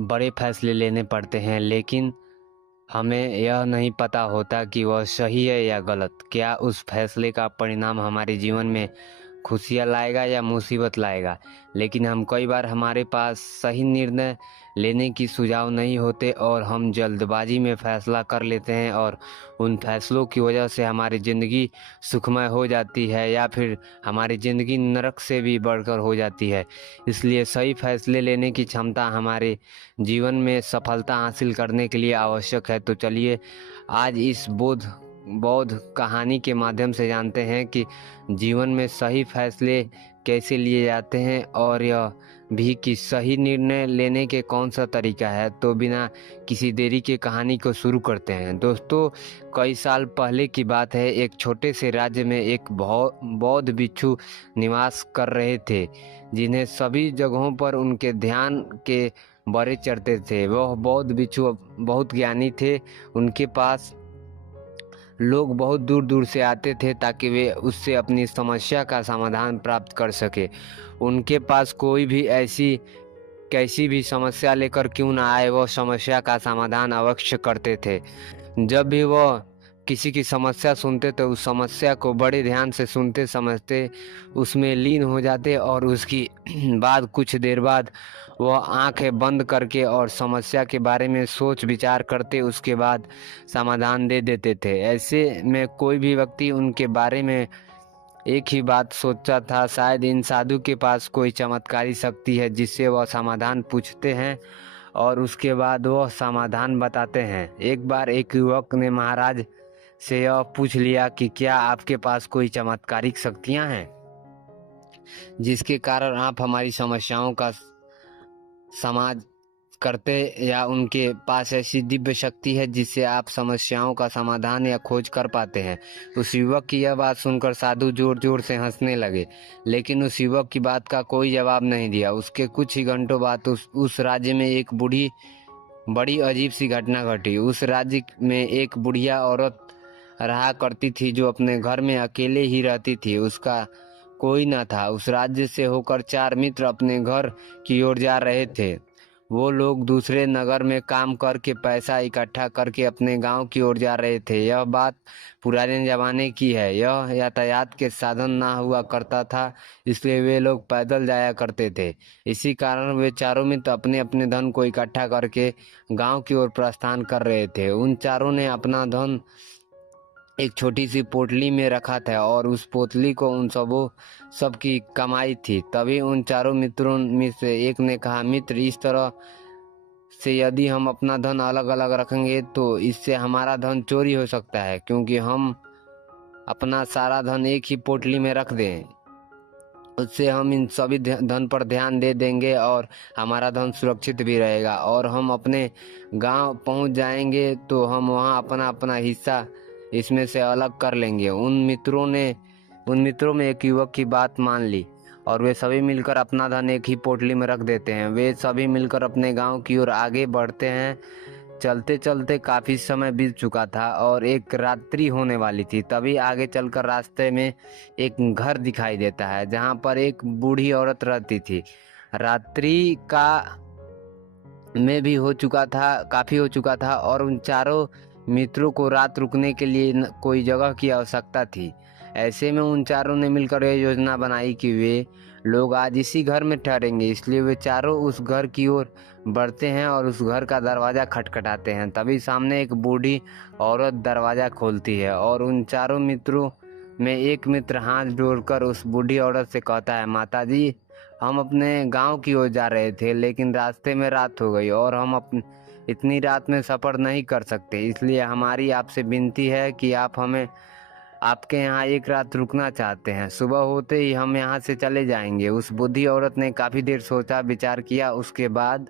बड़े फैसले लेने पड़ते हैं, लेकिन हमें यह नहीं पता होता कि वह सही है या गलत। क्या उस फैसले का परिणाम हमारे जीवन में खुशियाँ लाएगा या मुसीबत लाएगा। लेकिन हम कई बार हमारे पास सही निर्णय लेने की सुझाव नहीं होते और हम जल्दबाजी में फैसला कर लेते हैं, और उन फैसलों की वजह से हमारी ज़िंदगी सुखमय हो जाती है या फिर हमारी ज़िंदगी नरक से भी बढ़कर हो जाती है। इसलिए सही फैसले लेने की क्षमता हमारे जीवन में सफलता हासिल करने के लिए आवश्यक है। तो चलिए आज इस बौद्ध कहानी के माध्यम से जानते हैं कि जीवन में सही फैसले कैसे लिए जाते हैं, और यह भी कि सही निर्णय लेने के कौन सा तरीका है। तो बिना किसी देरी के कहानी को शुरू करते हैं। दोस्तों, कई साल पहले की बात है। एक छोटे से राज्य में एक बौद्ध भिक्षु निवास कर रहे थे, जिन्हें सभी जगहों पर उनके ध्यान के बड़े चढ़ते थे। वह बौद्ध भिक्षु बहुत ज्ञानी थे। उनके पास लोग बहुत दूर दूर से आते थे ताकि वे उससे अपनी समस्या का समाधान प्राप्त कर सके। उनके पास कोई भी कैसी भी समस्या लेकर क्यों ना आए, वह समस्या का समाधान अवश्य करते थे। जब भी वह किसी की समस्या सुनते तो उस समस्या को बड़े ध्यान से सुनते समझते, उसमें लीन हो जाते, और उसकी बाद कुछ देर बाद वह आंखें बंद करके और समस्या के बारे में सोच विचार करते, उसके बाद समाधान दे देते थे। ऐसे में कोई भी व्यक्ति उनके बारे में एक ही बात सोचता था, शायद इन साधु के पास कोई चमत्कारी शक्ति है जिससे वह समाधान पूछते हैं और उसके बाद वह समाधान बताते हैं। एक बार एक युवक ने महाराज से यह पूछ लिया कि क्या आपके पास कोई चमत्कारिक शक्तियां हैं जिसके कारण आप हमारी समस्याओं का समाधान करते, या उनके पास ऐसी दिव्य शक्ति है जिससे आप समस्याओं का समाधान या खोज कर पाते हैं। उस युवक की यह बात सुनकर साधु जोर जोर से हंसने लगे, लेकिन उस युवक की बात का कोई जवाब नहीं दिया। उसके कुछ ही घंटों बाद उस राज्य में एक बड़ी अजीब सी घटना घटी। उस राज्य में एक बुढ़िया औरत रहा करती थी जो अपने घर में अकेले ही रहती थी। उसका कोई न था। उस राज्य से होकर 4 मित्र अपने घर की ओर जा रहे थे। वो लोग दूसरे नगर में काम करके पैसा इकट्ठा करके अपने गांव की ओर जा रहे थे। यह बात पुराने जमाने की है। यह यातायात के साधन ना हुआ करता था, इसलिए वे लोग पैदल जाया करते थे। इसी कारण वे चारों मित्र अपने अपने धन को इकट्ठा करके गांव की ओर प्रस्थान कर रहे थे। उन चारों ने अपना धन एक छोटी सी पोटली में रखा था और उस पोटली को उन सबकी कमाई थी। तभी उन चारों मित्रों में से एक ने कहा, मित्र, इस तरह से यदि हम अपना धन अलग अलग रखेंगे तो इससे हमारा धन चोरी हो सकता है, क्योंकि हम अपना सारा धन एक ही पोटली में रख दें, उससे हम इन सभी धन पर ध्यान दे देंगे और हमारा धन सुरक्षित भी रहेगा, और हम अपने गांव पहुंच जाएंगे तो हम वहां अपना अपना हिस्सा इसमें से अलग कर लेंगे। उन मित्रों में एक युवक की बात मान ली और वे सभी मिलकर अपना धन एक ही पोटली में रख देते हैं। वे सभी मिलकर अपने गांव की ओर आगे बढ़ते हैं। चलते चलते काफी समय बीत चुका था और एक रात्रि होने वाली थी। तभी आगे चलकर रास्ते में एक घर दिखाई देता है जहां पर एक बूढ़ी औरत रहती थी। रात्रि का में भी हो चुका था, काफी हो चुका था, और उन चारों मित्रों को रात रुकने के लिए कोई जगह की आवश्यकता थी। ऐसे में उन चारों ने मिलकर यह योजना बनाई कि वे लोग आज इसी घर में ठहरेंगे। इसलिए वे चारों उस घर की ओर बढ़ते हैं और उस घर का दरवाजा खटखटाते हैं। तभी सामने एक बूढ़ी औरत दरवाजा खोलती है और उन चारों मित्रों में एक मित्र हाथ जोड़कर उस बूढ़ी औरत से कहता है, माता जी, हम अपने गांव की ओर जा रहे थे, लेकिन रास्ते में रात हो गई और हम इतनी रात में सफ़र नहीं कर सकते। इसलिए हमारी आपसे विनती है कि आप हमें आपके यहाँ एक रात रुकना चाहते हैं। सुबह होते ही हम यहाँ से चले जाएंगे। उस बूढ़ी औरत ने काफ़ी देर सोचा विचार किया। उसके बाद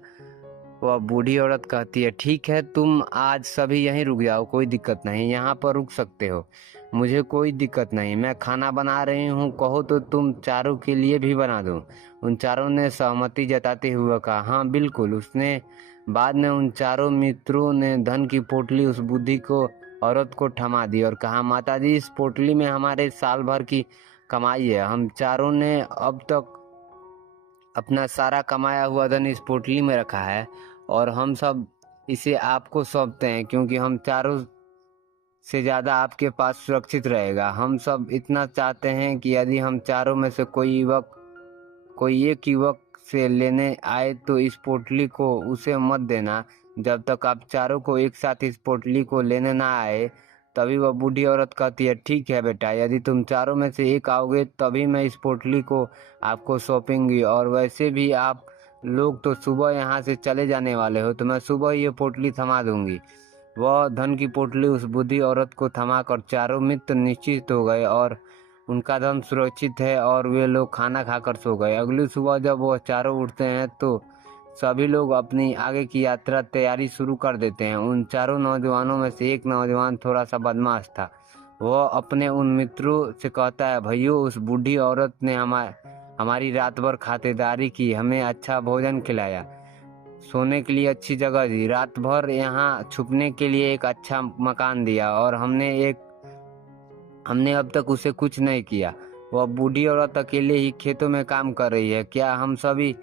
वह बूढ़ी औरत कहती है, ठीक है, तुम आज सभी यहीं रुक जाओ, कोई दिक्कत नहीं, यहाँ पर रुक सकते हो, मुझे कोई दिक्कत नहीं, मैं खाना बना रही हूँ, कहो तो तुम चारों के लिए भी बना दूँ। उन चारों ने सहमति जताते हुए कहा, हाँ बिल्कुल। उसने बाद में उन चारों मित्रों ने धन की पोटली उस बूढ़ी को औरत को थमा दी और कहा, माताजी, इस पोटली में हमारे साल भर की कमाई है। हम चारों ने अब तक अपना सारा कमाया हुआ धन इस पोटली में रखा है और हम सब इसे आपको सौंपते हैं, क्योंकि हम चारों से ज़्यादा आपके पास सुरक्षित रहेगा। हम सब इतना चाहते हैं कि यदि हम चारों में से कोई एक युवक से लेने आए तो इस पोटली को उसे मत देना। जब तक आप चारों को एक साथ इस पोटली को लेने ना आए, तभी वह बूढ़ी औरत कहती है, ठीक है बेटा, यदि तुम चारों में से एक आओगे तभी मैं इस पोटली को आपको सौंपूंगी। और वैसे भी आप लोग तो सुबह यहाँ से चले जाने वाले हो, तो मैं सुबह ये पोटली थमा दूंगी। वह धन की पोटली उस बूढ़ी औरत को थमाकर चारों मित्र निश्चित हो गए और उनका धन सुरक्षित है, और वे लोग खाना खाकर सो गए। अगली सुबह जब वह चारों उठते हैं तो सभी लोग अपनी आगे की यात्रा तैयारी शुरू कर देते हैं। उन चारों नौजवानों में से एक नौजवान थोड़ा सा बदमाश था। वह अपने उन मित्रों से कहता है, भैयों, उस बूढ़ी औरत ने हमारी रात भर खातिरदारी की, हमें अच्छा भोजन खिलाया, सोने के लिए अच्छी जगह दी, रात भर यहाँ छुपने के लिए एक अच्छा मकान दिया, और हमने अब तक उसे कुछ नहीं किया। वह बूढ़ी औरत अकेले ही खेतों में काम कर रही है। क्या हम सभी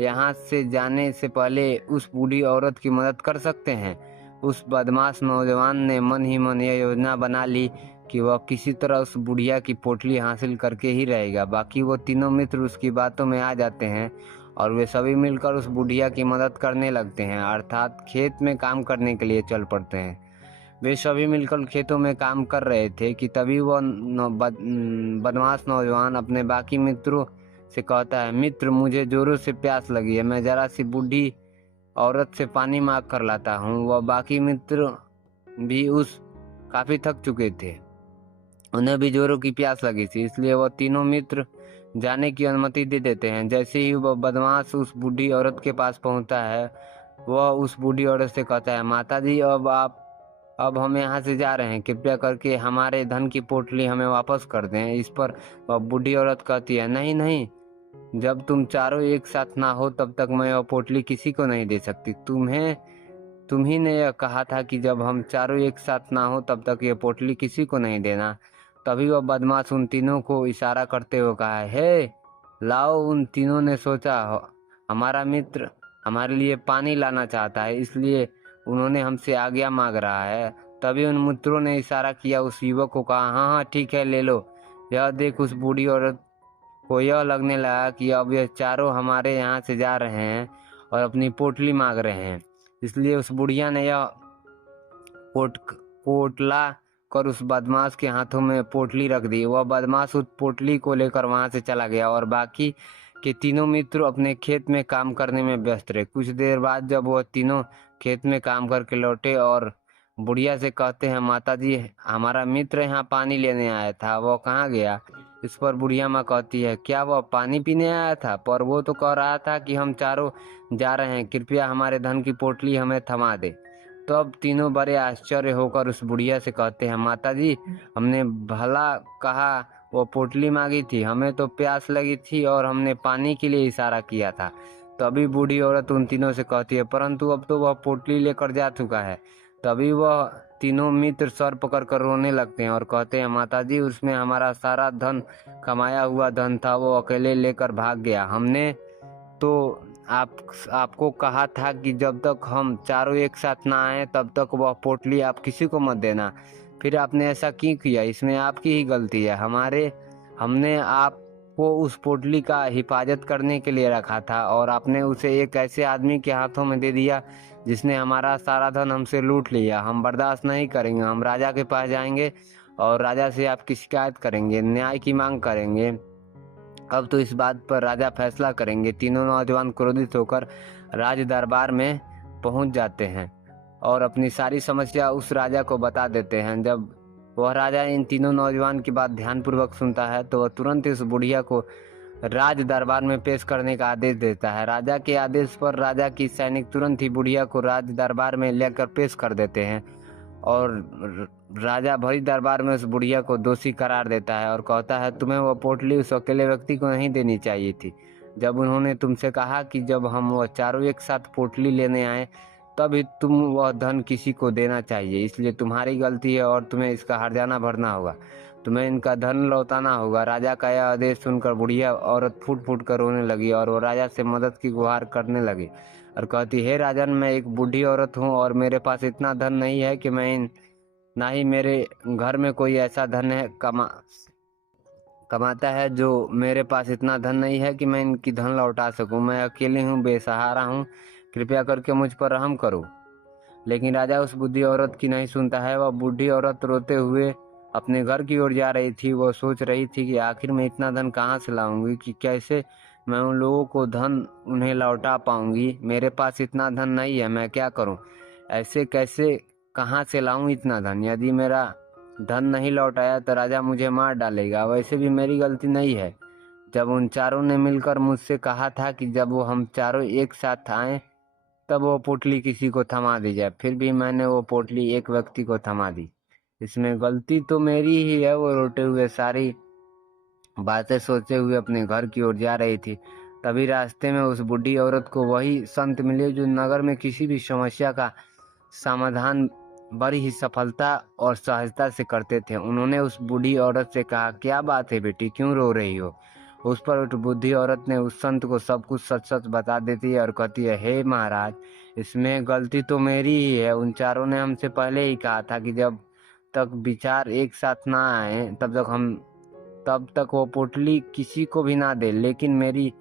यहाँ से जाने से पहले उस बूढ़ी औरत की मदद कर सकते हैं? उस बदमाश नौजवान ने मन ही मन यह योजना बना ली कि वह किसी तरह उस बुढ़िया की पोटली हासिल करके ही रहेगा। बाकी वो तीनों मित्र उसकी बातों में आ जाते हैं और वे सभी मिलकर उस बुढ़िया की मदद करने लगते हैं, अर्थात खेत में काम करने के लिए चल पड़ते हैं। वे सभी मिलकर खेतों में काम कर रहे थे कि तभी वह बदमाश नौजवान अपने बाकी मित्रों से कहता है, मित्र, मुझे जोरों से प्यास लगी है, मैं जरा सी बूढ़ी औरत से पानी मांग कर लाता हूँ। वह बाकी मित्र भी काफी थक चुके थे, उन्हें भी जोरों की प्यास लगी थी, इसलिए वह तीनों मित्र जाने की अनुमति दे देते हैं। जैसे ही वह बदमाश उस बूढ़ी औरत के पास पहुंचता है, वह उस बूढ़ी औरत से कहता है, माता जी, अब हम यहाँ से जा रहे हैं, कृपया करके हमारे धन की पोटली हमें वापस कर दें। इस पर वह बूढ़ी औरत कहती है, नहीं नहीं, जब तुम चारों एक साथ ना हो तब तक मैं वह पोटली किसी को नहीं दे सकती। तुम ही ने यह कहा था कि जब हम चारों एक साथ ना हो तब तक यह पोटली किसी को नहीं देना। तभी वह बदमाश उन तीनों को इशारा करते हुए कहा, हे लाओ। उन तीनों ने सोचा, हमारा मित्र हमारे लिए पानी लाना चाहता है, इसलिए उन्होंने हमसे आज्ञा मांग रहा है। तभी उन मित्रों ने इशारा किया, उस युवक को कहा, हाँ हाँ ठीक है, ले लो। यह देख उस बूढ़ी औरत को यह लगने लगा कि अब ये चारों हमारे यहाँ से जा रहे हैं और अपनी पोटली मांग रहे हैं, इसलिए उस बुढ़िया ने यह पोटला कर उस बदमाश के हाथों में पोटली रख दी। वह बदमाश उस पोटली को लेकर वहां से चला गया और बाकी के तीनों मित्र अपने खेत में काम करने में व्यस्त रहे। कुछ देर बाद जब वह तीनों खेत में काम करके लौटे और बुढ़िया से कहते हैं, माता जी, हमारा मित्र यहाँ पानी लेने आया था, वह कहाँ गया? इस पर बुढ़िया माँ कहती है, क्या वह पानी पीने आया था? पर वो तो कह रहा था कि हम चारों जा रहे हैं, कृपया हमारे धन की पोटली हमें थमा दे। तो अब तीनों बड़े आश्चर्य होकर उस बुढ़िया से कहते हैं, माता जी, हमने भला कहा वो पोटली मांगी थी, हमें तो प्यास लगी थी और हमने पानी के लिए इशारा किया था। तभी बूढ़ी औरत उन तीनों से कहती है, परंतु अब तो वह पोटली लेकर जा चुका है। तभी वह तीनों मित्र सर पकड़कर रोने लगते हैं और कहते हैं, माता जी, उसमें हमारा सारा धन, कमाया हुआ धन था, वो अकेले लेकर भाग गया। हमने तो आपको कहा था कि जब तक हम चारों एक साथ ना आए तब तक वह पोटली आप किसी को मत देना, फिर आपने ऐसा क्यों किया? इसमें आपकी ही गलती है। हमने आपको उस पोटली का हिफाजत करने के लिए रखा था और आपने उसे एक ऐसे आदमी के हाथों में दे दिया जिसने हमारा सारा धन हमसे लूट लिया। हम बर्दाश्त नहीं करेंगे, हम राजा के पास जाएंगे और राजा से आपकी शिकायत करेंगे, न्याय की मांग करेंगे। अब तो इस बात पर राजा फैसला करेंगे। तीनों नौजवान क्रोधित होकर राज दरबार में पहुंच जाते हैं और अपनी सारी समस्या उस राजा को बता देते हैं। जब वह राजा इन तीनों नौजवान की बात ध्यानपूर्वक सुनता है तो वह तुरंत इस बुढ़िया को राज दरबार में पेश करने का आदेश देता है। राजा के आदेश पर राजा की सैनिक तुरंत ही बुढ़िया को राज दरबार में लेकर पेश कर देते हैं और राजा भरी दरबार में उस बुढ़िया को दोषी करार देता है और कहता है, तुम्हें वह पोटली उस अकेले व्यक्ति को नहीं देनी चाहिए थी। जब उन्होंने तुमसे कहा कि जब हम वह चारों एक साथ पोटली लेने आए तब ही तुम वह धन किसी को देना चाहिए, इसलिए तुम्हारी गलती है और तुम्हें इसका हर्जाना भरना होगा, तुम्हें इनका धन लौटाना होगा। राजा का यह आदेश सुनकर बुढ़िया औरत फूट फूट कर रोने लगी और वो राजा से मदद की गुहार करने लगी। और कहती, हे राजन, मैं एक बूढ़ी औरत हूँ और मेरे पास इतना धन नहीं है कि ना ही मेरे घर में कोई ऐसा धन है कमाता है जो मेरे पास इतना धन नहीं है कि मैं इनकी धन लौटा सकूं। मैं अकेली हूँ, बेसहारा हूँ, कृपया करके मुझ पर रहम करो। लेकिन राजा उस बूढ़ी औरत की नहीं सुनता है। वह बूढ़ी औरत रोते हुए अपने घर की ओर जा रही थी। वो सोच रही थी कि आखिर मैं इतना धन कहाँ से लाऊंगी, कि कैसे मैं उन लोगों को धन उन्हें लौटा पाऊंगी। मेरे पास इतना धन नहीं है, मैं क्या करूं? ऐसे कैसे, कहाँ से लाऊं इतना धन? यदि मेरा धन नहीं लौटाया तो राजा मुझे मार डालेगा। वैसे भी मेरी गलती नहीं है। जब उन चारों ने मिलकर मुझसे कहा था कि जब वो हम चारों एक साथ आए तब वो पोटली किसी को थमा दी जाए, फिर भी मैंने वो पोटली एक व्यक्ति को थमा दी। इसमें गलती तो मेरी ही है। वो रोते हुए सारी बातें सोचते हुए अपने घर की ओर जा रही थी। तभी रास्ते में उस बूढ़ी औरत को वही संत मिले जो नगर में किसी भी समस्या का समाधान बड़ी ही सफलता और सहजता से करते थे। उन्होंने उस बूढ़ी औरत से कहा, क्या बात है बेटी, क्यों रो रही हो? उस पर उस बूढ़ी औरत ने उस संत को सब कुछ सच सच बता देती है और कहती है, हे महाराज, इसमें गलती तो मेरी ही है। उन चारों ने हमसे पहले ही कहा था कि जब तक विचार एक साथ ना आए तब तक वो पोटली किसी को भी ना दे। लेकिन मेरी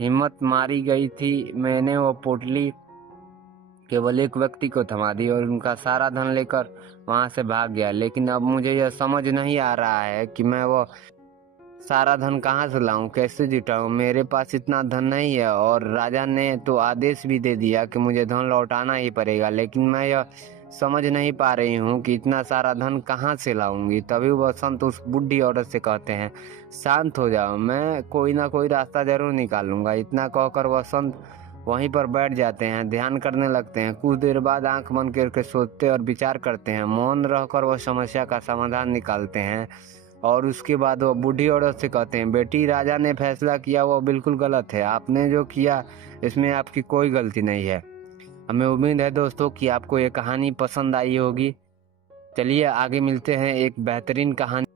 हिम्मत मारी गई थी। मैंने वो पोटली केवल एक व्यक्ति को थमा दी और उनका सारा धन लेकर वहां से भाग गया। लेकिन अब मुझे यह समझ नहीं आ रहा है कि मैं वो सारा धन कहाँ से लाऊं, कैसे जुटाऊं? मेरे पास इतना धन नहीं है और राजा ने तो आदेश भी दे दिया कि मुझे धन लौटाना ही पड़ेगा। लेकिन मैं यह समझ नहीं पा रही हूँ कि इतना सारा धन कहाँ से लाऊंगी। तभी वह संत उस बुढ़ी औरत से कहते हैं, शांत हो जाओ, मैं कोई ना कोई रास्ता जरूर निकालूंगा। इतना कहकर वह संत वहीं पर बैठ जाते हैं, ध्यान करने लगते हैं। कुछ देर बाद आंख बंद करके सोचते और विचार करते हैं। मौन रहकर वह समस्या का समाधान निकालते हैं और उसके बाद वो बूढ़ी औरत से कहते हैं, बेटी, राजा ने फैसला किया वो बिल्कुल गलत है। आपने जो किया इसमें आपकी कोई गलती नहीं है। हमें उम्मीद है दोस्तों कि आपको ये कहानी पसंद आई होगी। चलिए आगे मिलते हैं एक बेहतरीन कहानी।